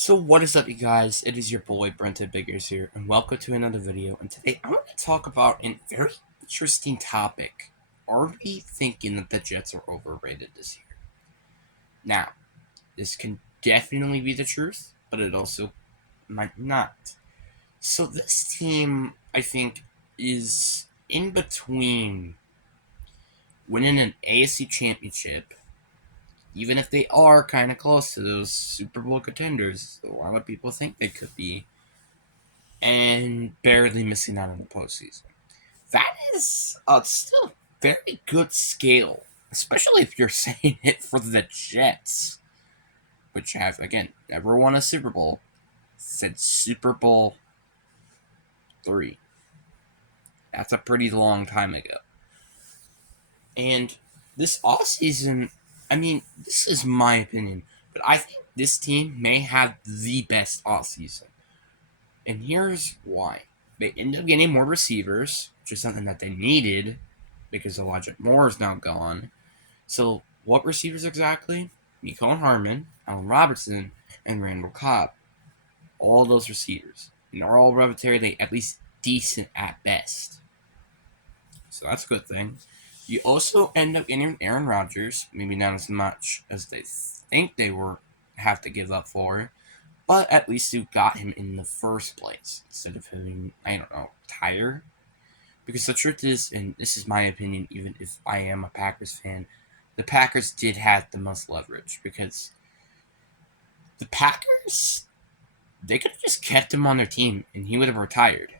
So what is up, you guys? It is your boy Brenton Biggers here, and welcome to another video. And today I want to talk about a very interesting topic. Are we thinking that the Jets are overrated this year? Now, this can definitely be the truth, but it also might not. So this team, I think, is in between winning an AFC championship, even if they are kind of close to those Super Bowl contenders. A lot of people think they could be, and barely missing out on the postseason. That is still a very good scale, especially if you're saying it for the Jets, which have, again, never won a Super Bowl since Super Bowl 3. That's a pretty long time ago. And this offseason, I mean, this is my opinion, but I think this team may have the best offseason. And here's why. They end up getting more receivers, which is something that they needed because Elijah Moore is now gone. So, what receivers exactly? Mecole Hardman, Allen Robertson, and Randall Cobb. All those receivers. And they're all relatively at least decent at best. So, that's a good thing. You also end up getting Aaron Rodgers, maybe not as much as they think they were have to give up for, but at least you got him in the first place instead of him, I don't know, tired. Because the truth is, and this is my opinion, even if I am a Packers fan, the Packers did have the most leverage because the Packers, they could have just kept him on their team and he would have retired.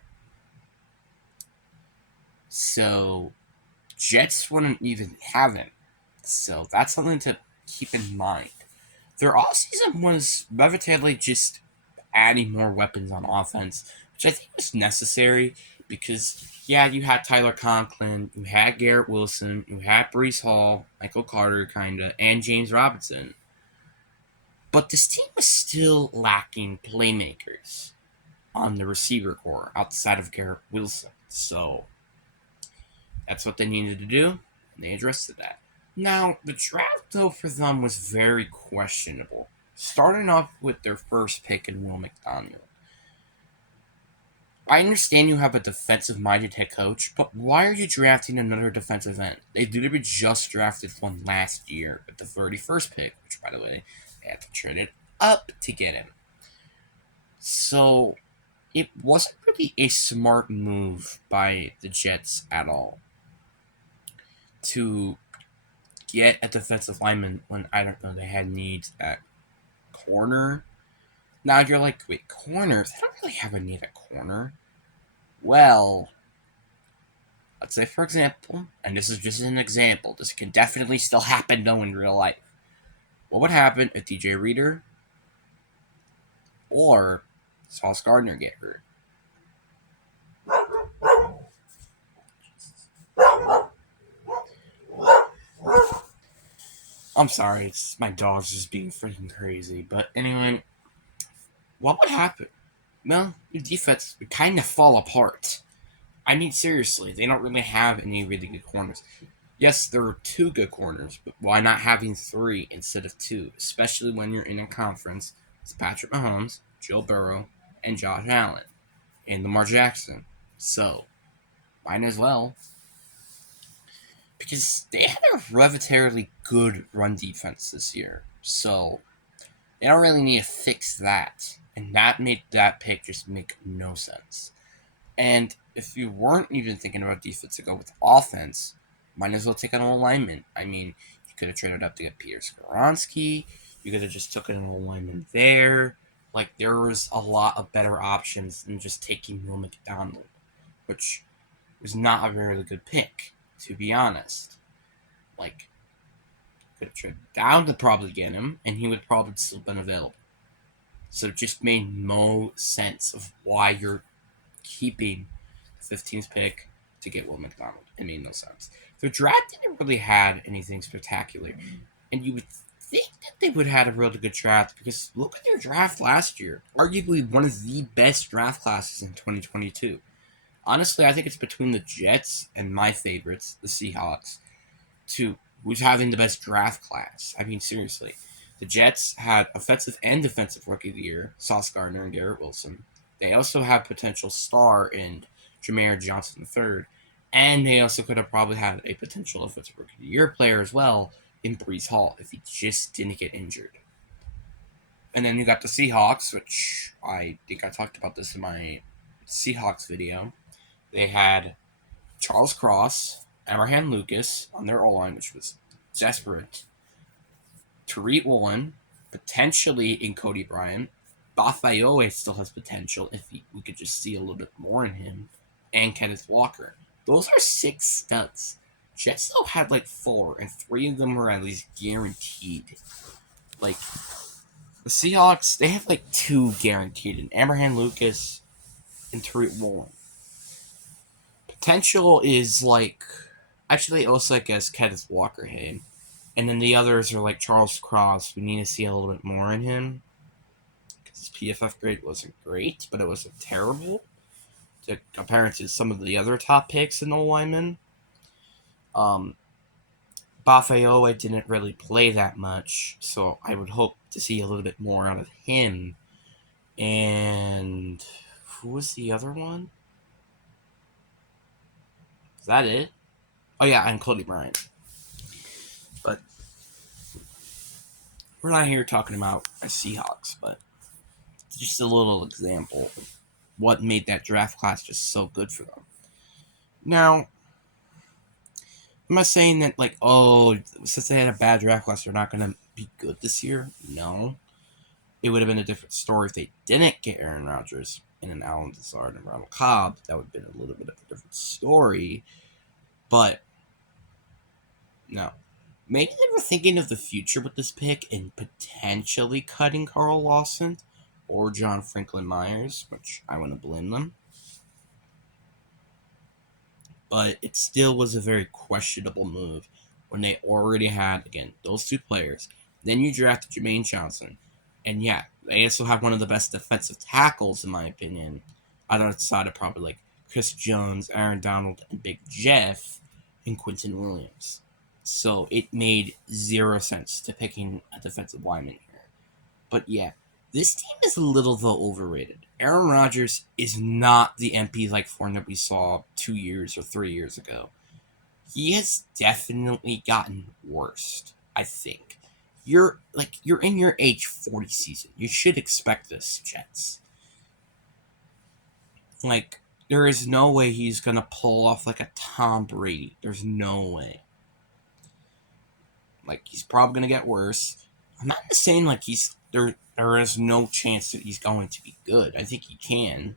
So, Jets wouldn't even have him. So, that's something to keep in mind. Their offseason was relatively just adding more weapons on offense, which I think was necessary because, yeah, you had Tyler Conklin, you had Garrett Wilson, you had Breece Hall, Michael Carter, kinda, and James Robinson. But this team was still lacking playmakers on the receiver core outside of Garrett Wilson. So that's what they needed to do, and they addressed that. Now, the draft, though, for them was very questionable. Starting off with their first pick in Will McDonald. I understand you have a defensive-minded head coach, but why are you drafting another defensive end? They literally just drafted one last year at the 31st pick, which, by the way, they had to trade it up to get him. So, it wasn't really a smart move by the Jets at all to get a defensive lineman when, I don't know, they had needs at corner. Now you're like, wait, corners? They don't really have a need at corner. Well, let's say, for example, and this is just an example, this can definitely still happen though in real life. What would happen if DJ Reader or Sauce Gardner get hurt? I'm sorry, it's my dog's just being freaking crazy. But anyway, what would happen? Well, your defense would kind of fall apart. I mean, seriously, they don't really have any really good corners. Yes, there are two good corners, but why not having three instead of two? Especially when you're in a conference with Patrick Mahomes, Joe Burrow, and Josh Allen, and Lamar Jackson. So, might as well. Because they had a relatively good run defense this year. So, they don't really need to fix that. And that made that pick just make no sense. And if you weren't even thinking about defense to go with offense, might as well take an old lineman. I mean, you could have traded up to get Peter Skoronski. You could have just took an old lineman there. Like, there was a lot of better options than just taking Will McDonald, which was not a very good pick, to be honest. Like, could have traded down to probably get him, and he would probably still been available. So it just made no sense of why you're keeping the 15th pick to get Will McDonald. It made no sense. The draft didn't really have anything spectacular, and you would think that they would have had a really good draft because look at their draft last year. Arguably one of the best draft classes in 2022. Honestly, I think it's between the Jets and my favorites, the Seahawks, to who's having the best draft class. I mean, seriously. The Jets had offensive and defensive rookie of the year, Sauce Gardner and Garrett Wilson. They also have potential star in Jameer Johnson III, and they also could have probably had a potential offensive rookie of the year player as well in Brees Hall if he just didn't get injured. And then you got the Seahawks, which I think I talked about this in my Seahawks video. They had Charles Cross, Abraham Lucas on their O-line, which was desperate. Tariq Woolen, potentially in Cody Bryant. Bafayoe still has potential if we could just see a little bit more in him. And Kenneth Walker. Those are 6 studs. Jets though had like 4, and 3 of them were at least guaranteed. Like, the Seahawks, they have like 2 guaranteed, and Abraham Lucas and Tariq Woolen. Potential is like, actually also I guess Kenneth Walker, hey. And then the others are like Charles Cross. We need to see a little bit more in him. Because his PFF grade wasn't great, but it wasn't terrible. Compared to some of the other top picks in the linemen. Bafayoe didn't really play that much, so I would hope to see a little bit more out of him. And who was the other one? Is that it? Oh yeah, and Cody Bryant. But we're not here talking about the Seahawks, but it's just a little example of what made that draft class just so good for them. Now, I'm not saying that, like, oh, since they had a bad draft class, they're not going to be good this year. No. It would have been a different story if they didn't get Aaron Rodgers and an Alan Lazard and Ronald Cobb. That would have been a little bit of a different story. But, no. Maybe they were thinking of the future with this pick and potentially cutting Carl Lawson or John Franklin Myers, which I wouldn't blame them. But it still was a very questionable move when they already had, again, those 2 players. Then you drafted Jermaine Johnson. And yeah, they also have one of the best defensive tackles, in my opinion, outside of probably like Chris Jones, Aaron Donald, and Big Jeff, and Quentin Williams. So it made 0 sense to picking a defensive lineman here. But yeah, this team is a little, though, overrated. Aaron Rodgers is not the MP form that we saw 2 years or 3 years ago. He has definitely gotten worse, I think. You're in your age 40 season. You should expect this, Jets. There is no way he's going to pull off like a Tom Brady. There's no way. He's probably going to get worse. I'm not saying there is no chance that he's going to be good. I think he can.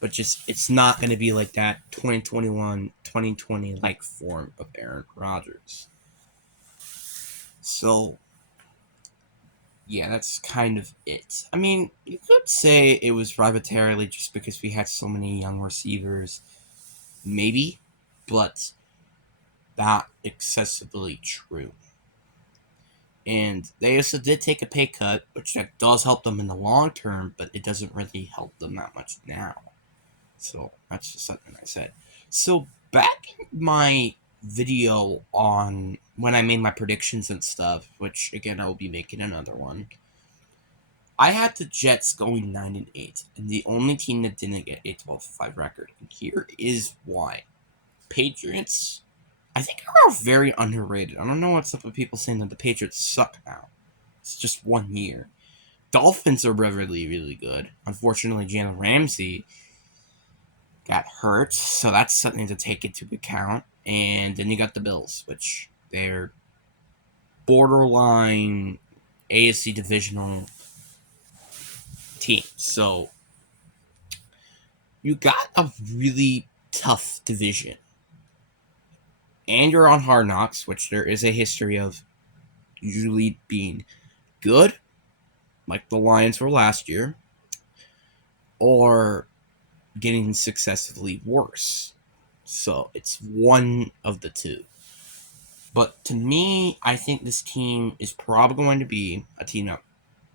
But just, it's not going to be like that 2021, 2020 form of Aaron Rodgers. So, yeah, that's kind of it. I mean, you could say it was arbitrarily just because we had so many young receivers. Maybe. But not excessively true. And they also did take a pay cut, which that does help them in the long term, but it doesn't really help them that much now. So that's just something I said. So back in my video on when I made my predictions and stuff, which again I will be making another one, I had the Jets going 9-8, and the only team that didn't get a 12-5 record. And here is why. Patriots, I think, are very underrated. I don't know what's up with people saying that the Patriots suck now. It's just 1 year. Dolphins are really, really good. Unfortunately, Jalen Ramsey got hurt, so that's something to take into account. And then you got the Bills, which they're borderline AFC divisional team. So you got a really tough division. And you're on Hard Knocks, which there is a history of usually being good, like the Lions were last year, or getting successively worse. So it's one of the two. But to me, I think this team is probably going to be a team that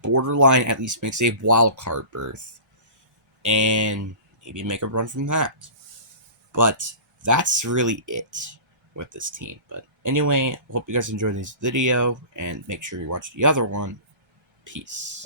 borderline at least makes a wild card berth and maybe make a run from that. But that's really it. with this team. But anyway, hope you guys enjoyed this video, and make sure you watch the other one. Peace.